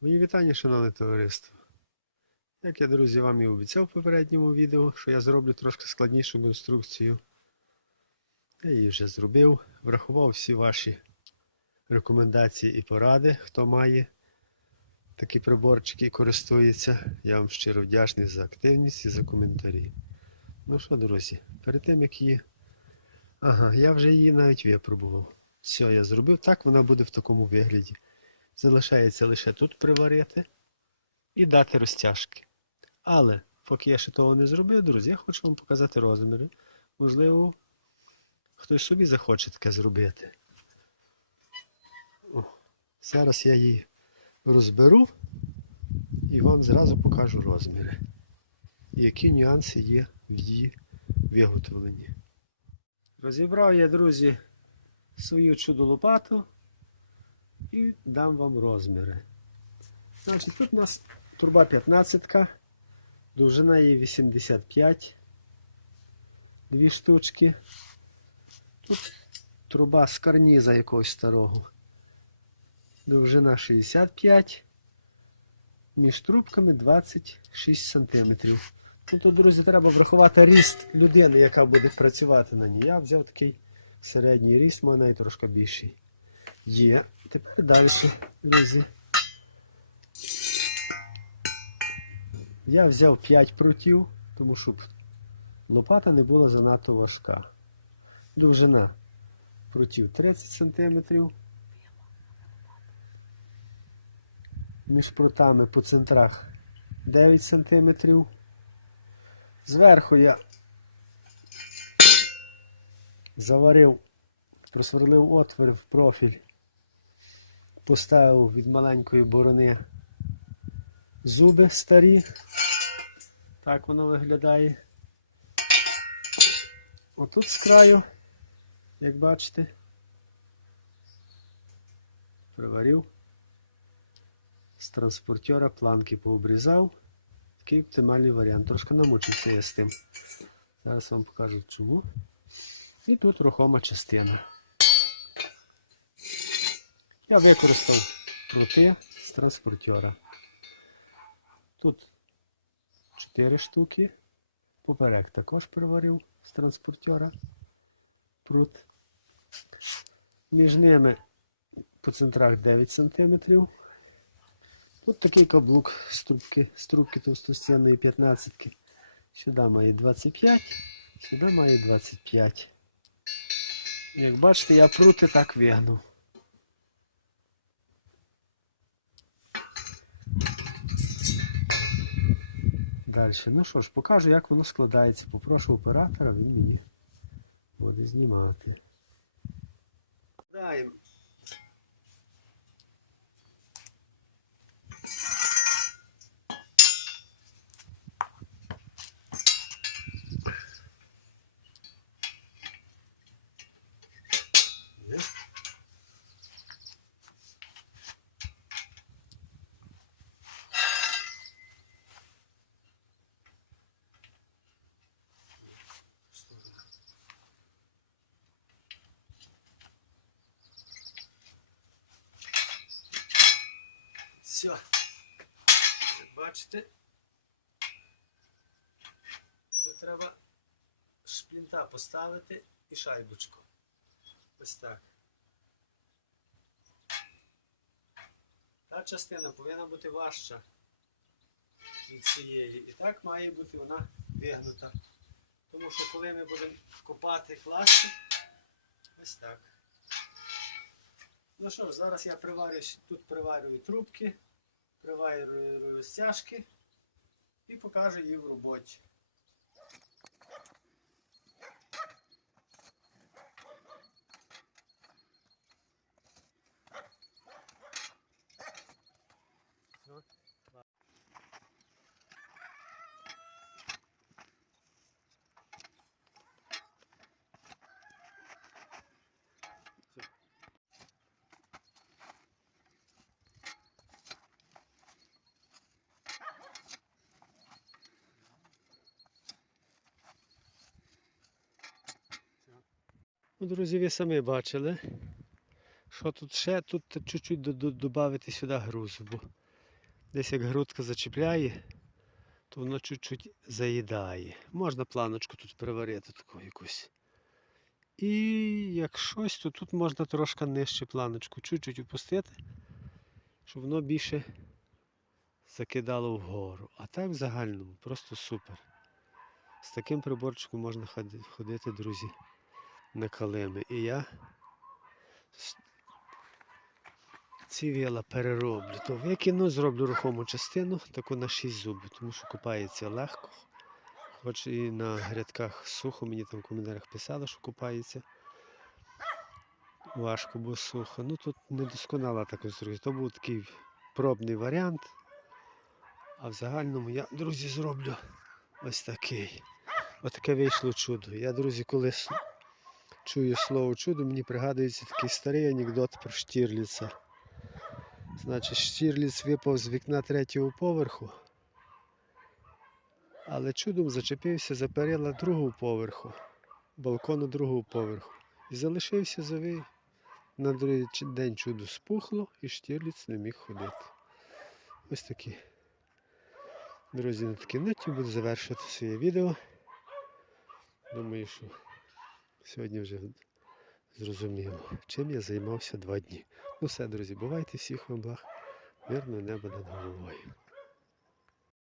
Мої вітання, шановне товариство. Як я, друзі, вам і обіцяв в попередньому відео, що я зроблю трошки складнішу конструкцію. Я її вже зробив, врахував всі ваші рекомендації і поради, хто має такі приборчики і користується. Я вам щиро вдячний за активність і за коментарі. Ну що, друзі, перед тим як її. Ага, я вже її навіть випробував. Все, я зробив. Так вона буде в такому вигляді. Залишається лише тут приварити і дати розтяжки. Але, поки я ще того не зробив, друзі, я хочу вам показати розміри. Можливо, хтось собі захоче таке зробити. О, зараз я її розберу і вам зразу покажу розміри. І які нюанси є в її виготовленні. Розібрав я, друзі, свою чудо лопату і дам вам розміри. Значить, тут у нас труба 15, довжина її 85, дві штучки. Тут труба з карніза якогось старого. Довжина 65, між трубками 26 см. Ну, тут, друзі, треба врахувати ріст людини, яка буде працювати на ній. Я взяв такий середній ріст, в мене і трошки більший. Є. Тепер далі, друзі. Я взяв 5 прутів, тому щоб лопата не була занадто важка. Довжина прутів 30 см. Між прутами по центрах 9 см. Зверху я заварив, просверлив отвір в профіль, поставив від маленької борони зуби старі. Так воно виглядає. Отут з краю, як бачите, приварив. З транспортера планки пообрізав. Такий оптимальний варіант. Трошки намучився я з тим. Зараз вам покажу чому. І тут рухома частина. Я використав прути з транспортера. Тут 4 штуки. Поперек також приварив з транспортера. Прут. Між ними по центрах 9 см. Тут такий каблук з трубки, з трубки товстостінної 15. Сюди має 25, сюди має 25. Як бачите, я прути так вигнув. Далі. Ну що ж, покажу, як воно складається. Попрошу оператора, він мені буде знімати. Даємо. Є. Все. Як бачите, тут треба шплінта поставити і шайбочку. Ось так. Та частина повинна бути важча від цієї. І так має бути вона вигнута. Тому що коли ми будемо копати класти, ось так. Ну що зараз я приварю, тут приварюю трубки, приварюю розтяжки і покажу її в роботі. Ну, друзі, ви самі бачили, що тут ще, тут чуть-чуть додати сюди грузу, бо Десь як грудка зачіпляє, то воно чуть-чуть заїдає. Можна планочку тут приварити таку якусь. І як щось, то тут можна трошки нижче планочку чуть-чуть опустити, щоб воно більше закидало вгору. А так в загальному просто супер. З таким приборчиком можна ходити, друзі, на калими. І я ці віла перероблю. То викину, зроблю рухому частину, таку на 6 зубів, тому що купається легко. Хоч і на грядках сухо, мені там в коментарях писали, що купається. Важко, бо сухо. Ну тут недосконала така конструкція. То був такий пробний варіант. А в загальному я, друзі, зроблю ось такий. Отаке вийшло чудо. Я, друзі, коли с- чую слово чудо, мені пригадується такий старий анекдот про Штірліца. Значить, Штірліц випав з вікна третього поверху, але чудом зачепився за перила другого поверху, балкону другого поверху. І залишився живий. На другий день чудо спухло і Штірліц не міг ходити. Ось такі. Друзі, на такій ноті буду завершувати своє відео. Думаю, що сьогодні вже зрозуміло, чим я займався два дні. Ну все, друзі, бувайте, всіх вам благ. Мирного неба над головою.